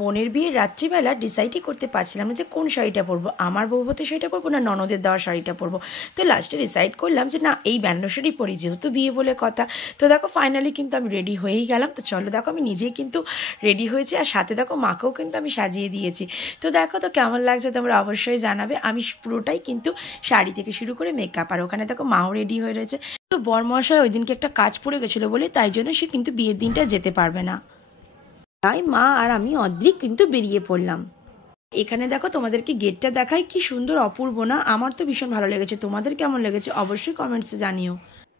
বোনের বিয়ের রাত্রিবেলা ডিসাইডই করতে পারছিলাম না যে কোন শাড়িটা পরবো, আমার বউভাতের শাড়িটা পরবো না ননদের দেওয়া শাড়িটা পরবো। তো লাস্টে ডিসাইড করলাম যে না এই ব্যান্ড শাড়ি পরি, যেহেতু বিয়ে বলে কথা। তো দেখো ফাইনালি কিন্তু আমি রেডি হয়েই গেলাম। তো চলো দেখো আমি নিজেই কিন্তু রেডি হয়েছি, আর সাথে দেখো মাকেও কিন্তু আমি সাজিয়ে দিয়েছি। তো দেখো তো কেমন লাগছে তোমরা অবশ্যই জানাবে। আমি পুরোটাই কিন্তু শাড়ি থেকে শুরু করে মেকআপ, আর ওখানে দেখো মাও রেডি হয়ে রয়েছে। তো বরমশাই ওই দিনকে একটা কাজ পড়ে গেছিলো বলে তাই জন্য সে কিন্তু বিয়ের দিনটা যেতে পারবে না, তাই মা আর আমি অদ্রিক কিন্তু বেরিয়ে পড়লাম। এখানে দেখো তোমাদেরকে গেটটা দেখাই, কি সুন্দর অপূর্ব না? আমার তো ভীষণ ভালো লেগেছে, তোমাদের কেমন লেগেছে অবশ্যই কমেন্টসে জানিও।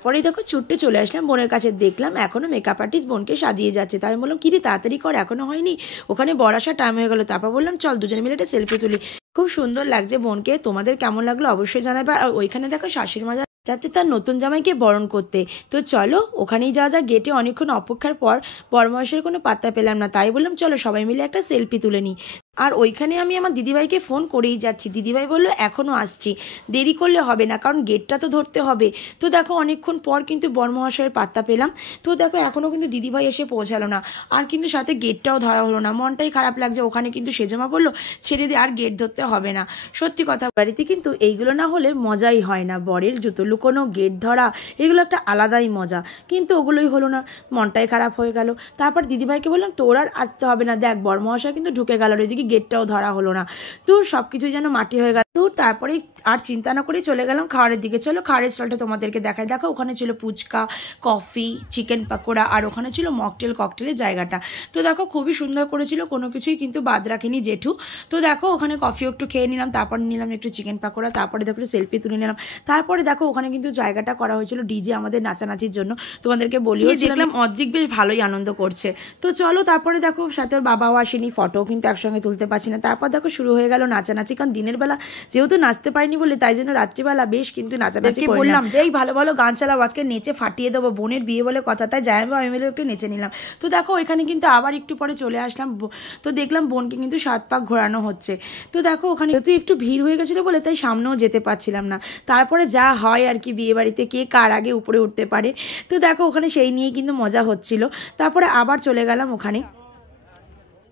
পরে দেখো ছুটতে চলে আসলাম বোনের কাছে, দেখলাম এখনো মেকআপ আর্টিস্ট বোনকে সাজিয়ে যাচ্ছে। তাই আমি বললাম কিরে তাড়াতাড়ি কর, এখনো হয়নি? ওখানে বর আসার টাইম হয়ে গেল। তারপর বললাম চল দুজনে মিলে একটা সেলফি তুলি। খুব সুন্দর লাগছে বোনকে, তোমাদের কেমন লাগলো অবশ্যই জানাবে। আর ওইখানে দেখো শাশুড়ি মা যাচ্ছে তার নতুন জামাইকে বরণ করতে। তো চলো ওখানেই যাওয়া যাক। গেটে অনেকক্ষণ অপেক্ষার পর বরমশের কোনো পাত্তা পেলাম না, তাই বললাম চলো সবাই মিলে একটা সেলফি তুলে নিই। আর ওইখানে আমি আমার দিদিভাইকে ফোন করেই যাচ্ছি। দিদিভাই বললো এখনও আসছি, দেরি করলে হবে না, কারণ গেটটা তো ধরতে হবে। তো দেখো অনেকক্ষণ পর কিন্তু বরমহাশয়ের পাত্তা পেলাম। তো দেখো এখনও কিন্তু দিদিভাই এসে পৌঁছালো না, আর কিন্তু সাথে গেটটাও ধরা হলো না। মনটাই খারাপ লাগছে। ওখানে কিন্তু সেজমা বললো ছেড়ে দিয়ে আর গেট ধরতে হবে না। সত্যি কথা, বাড়িতে কিন্তু এইগুলো না হলে মজাই হয় না। বরের জুতো লুকোনো, গেট ধরা, এগুলো একটা আলাদাই মজা, কিন্তু ওগুলোই হলো না। মনটাই খারাপ হয়ে গেল। তারপর দিদিভাইকে বললাম তোর আর আসতে হবে না, দেখ বরমহাশয় কিন্তু ঢুকে গেল, এদিকে গেটটাও ধরা হলো না। তো সবকিছুই যেন মাটি হয়ে গেল। তো তারপরে আর চিন্তা না করে চলে গেলাম খাবারের দিকে। চলো খাবারের স্টলটা তোমাদেরকে দেখাই। দেখো ওখানে ছিল ফুচকা, কফি, চিকেন পাকোড়া, আর ওখানে ছিল মকটেল ককটেলের জায়গাটা। তো দেখো খুবই সুন্দর করেছিল, কোনো কিছুই কিন্তু বাদ রাখেনি জেঠু। তো দেখো ওখানে কফিও একটু খেয়ে নিলাম, তারপর নিলাম একটু চিকেন পাকোড়া, তারপরে দেখো সেলফি তুলে নিলাম। তারপরে দেখো ওখানে কিন্তু জায়গাটা করা হয়েছিল ডিজে আমাদের নাচানাচির জন্য। তোমাদেরকে বলিও দেখলাম অদ্রিক বেশ ভালোই আনন্দ করছে। তো চলো তারপরে দেখো সাথে ওর বাবাও আসেনি, ফটো কিন্তু একসঙ্গে তুলতে পারছি না। তারপর দেখো শুরু হয়ে গেল নাচানাচি, কারণ দিনের বেলা যেহেতু নাচতে পারিনি বলে তাই জন্য রাত্রিবেলা বেশ কিন্তু নাচানাচি বললাম যে এই ভালো ভালো গান চালাও, আজকে নেচে ফাটিয়ে দেবো, বোনের বিয়ে বলে কথা। তাই জামাইবাবু আমি মিলে একটু নেচে নিলাম। তো দেখো এখানে কিন্তু আবার একটু পরে চলে আসলাম। তো দেখলাম বোনকে কিন্তু 7 পাক ঘোরানো হচ্ছে। তো দেখো ওখানে যেহেতু একটু ভিড় হয়ে গেছিলো বলে তাই সামনেও যেতে পারছিলাম না। তারপরে যা হয় আর কি, বিয়ে বাড়িতে কে কার আগে উপরে উঠতে পারে। তো দেখো ওখানে সেই নিয়েই কিন্তু মজা হচ্ছিল। তারপরে আবার চলে গেলাম ওখানে।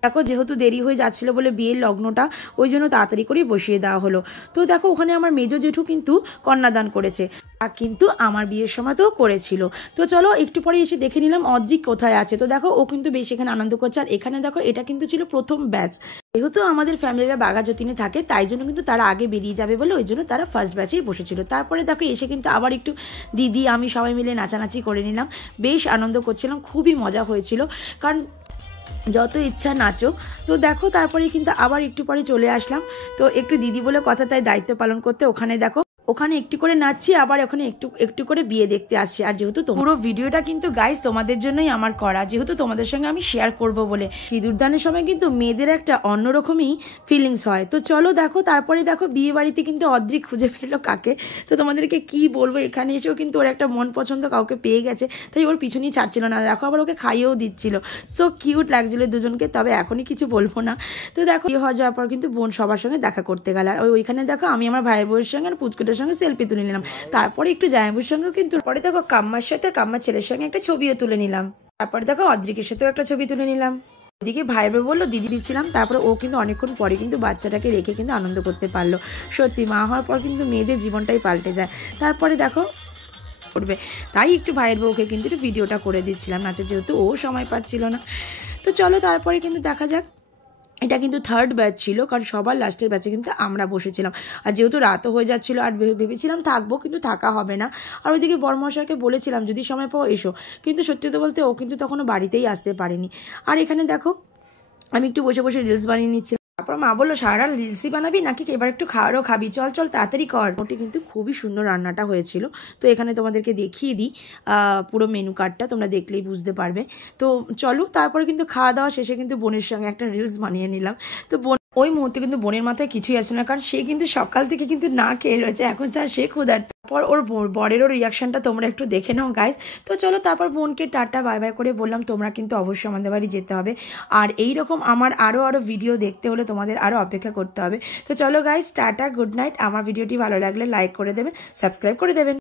দেখো যেহেতু দেরি হয়ে যাচ্ছিল বলে বিয়ের লগ্নটা ওই জন্য তাড়াতাড়ি করেই বসিয়ে দেওয়া হলো। তো দেখো ওখানে আমার মেজো জেঠু কিন্তু কন্যাদান করেছে, আর কিন্তু আমার বিয়ের সময় তো করেছিল। তো চলো একটু পরে এসে দেখে নিলাম অদ্রিক কোথায় আছে। তো দেখো ও কিন্তু বেশ এখানে আনন্দ করছে। আর এখানে দেখো এটা কিন্তু ছিল প্রথম ব্যাচ। যেহেতু আমাদের ফ্যামিলিরা বাঘাযতীনে থাকে তাই জন্য কিন্তু তারা আগে বেরিয়ে যাবে বলে ওই জন্য তারা ফার্স্ট ব্যাচেই বসেছিল। তারপরে দেখো এসে কিন্তু আবার একটু দিদি আমি সবাই মিলে নাচানাচি করে নিলাম, বেশ আনন্দ করছিলাম, খুবই মজা হয়েছিল, কারণ যত ইচ্ছা নাচো। তো দেখো তারপরে কিন্তু আবার একটু পরে চলে আসলাম। তো একটু দিদি বলে কথা তাই দায়িত্ব পালন করতে ওখানে দেখো ওখানে একটু করে নাচছি, আবার ওখানে একটু একটু করে বিয়ে দেখতে আসছি। আর যেহেতু পুরো ভিডিওটা কিন্তু গাইস তোমাদের জন্যই আমার করা, যেহেতু তোমাদের সঙ্গে আমি শেয়ার করব বলে। সিঁদুরদানের সময় কিন্তু মেয়েদের একটা অন্যরকমই ফিলিংস হয়। তো চলো দেখো তারপরে দেখো বিয়ে বাড়িতে কিন্তু অদ্রিক খুঁজে ফেললো কাকে। তো তোমাদেরকে কি বলবো, এখানে এসেও কিন্তু ওর একটা মন পছন্দ কাউকে পেয়ে গেছে, তাই ওর পিছনেই ছাড়ছিল না। দেখো আবার ওকে খাইয়েও দিচ্ছিল, সো কিউট লাগছিল দুজনকে। তবে এখনই কিছু বলবো না। তো দেখো বিয়ে হয়ে যাওয়ার পর কিন্তু বোন সবার সঙ্গে দেখা করতে গেল। আর ওইখানে দেখো আমি আমার ভাই বোনের সঙ্গে আর পুচকুটার সঙ্গে সেলফি তুলে নিলাম। তারপরে একটু জামাইবাবুর সঙ্গেও কিন্তু পরে দেখো কাম্মার সাথে কাম্মার ছেলের সঙ্গে একটা ছবিও তুলে নিলাম। তারপরে দেখো অদ্রিকের সাথেও একটা ছবি তুলে নিলাম। এদিকে ভাই ভাই বললো দিদি দিচ্ছিলাম। তারপরে ও কিন্তু অনেকক্ষণ পরে কিন্তু বাচ্চাটাকে রেখে কিন্তু আনন্দ করতে পারলো। সত্যি মা হওয়ার পর কিন্তু মেয়েদের জীবনটাই পাল্টে যায়। তারপরে দেখো করবে তাই একটু ভাইয়ের বউকে কিন্তু একটু ভিডিওটা করে দিচ্ছিলাম নাচে, যেহেতু ও সময় পাচ্ছিল না। তো চলো তারপরে কিন্তু দেখা যাক। এটা কিন্তু থার্ড ব্যাচ ছিল, কারণ সবার লাস্টের ব্যাচে কিন্তু আমরা বসেছিলাম। আর যেহেতু রাতও হয়ে যাচ্ছিল আর ভেবেছিলাম থাকবো, কিন্তু থাকা হবে না। আর ওইদিকে বরমশাইকে বলেছিলাম যদি সময় পাও এসো, কিন্তু সত্যি তো বলতে ও কিন্তু তখনও বাড়িতেই আসতে পারেনি। আর এখানে দেখো আমি একটু বসে বসে রিলস বানিয়ে নিচ্ছিলাম। তারপর মা বললো সারা রিলসই বানাবি নাকি, এবার একটু খাওয়ারও খাবি, চল চল তাড়াতাড়ি কর। ওটি কিন্তু খুবই সুন্দর রান্নাটা হয়েছিল। তো এখানে তোমাদেরকে দেখিয়ে দিই পুরো মেনু কার্ডটা, তোমরা দেখলেই বুঝতে পারবে। তো চলো তারপরে কিন্তু খাওয়া দাওয়া শেষে কিন্তু বোনের সঙ্গে একটা রিলস বানিয়ে নিলাম। তো বোন ওই মুহূর্তে কিন্তু বোনের মাথায় কিছুই আসে না, কারণ সে কিন্তু সকাল থেকে কিন্তু না খেয়ে রয়েছে, এখন তার সে ক্ষুধার্ত। তারপর ওর বরেরও রিয়াকশনটা তোমরা একটু দেখে নাও গাইজ। তো চলো তারপর বোনকে টাটা বাই বাই করে বললাম তোমরা কিন্তু অবশ্যই আমাদের বাড়ি যেতে হবে, আর এইরকম আমার আরও ভিডিও দেখতে হলে তোমাদের আরও অপেক্ষা করতে হবে। তো চলো গাইজ টাটা, গুড নাইট। আমার ভিডিওটি ভালো লাগলে লাইক করে দেবে, সাবস্ক্রাইব করে দেবেন।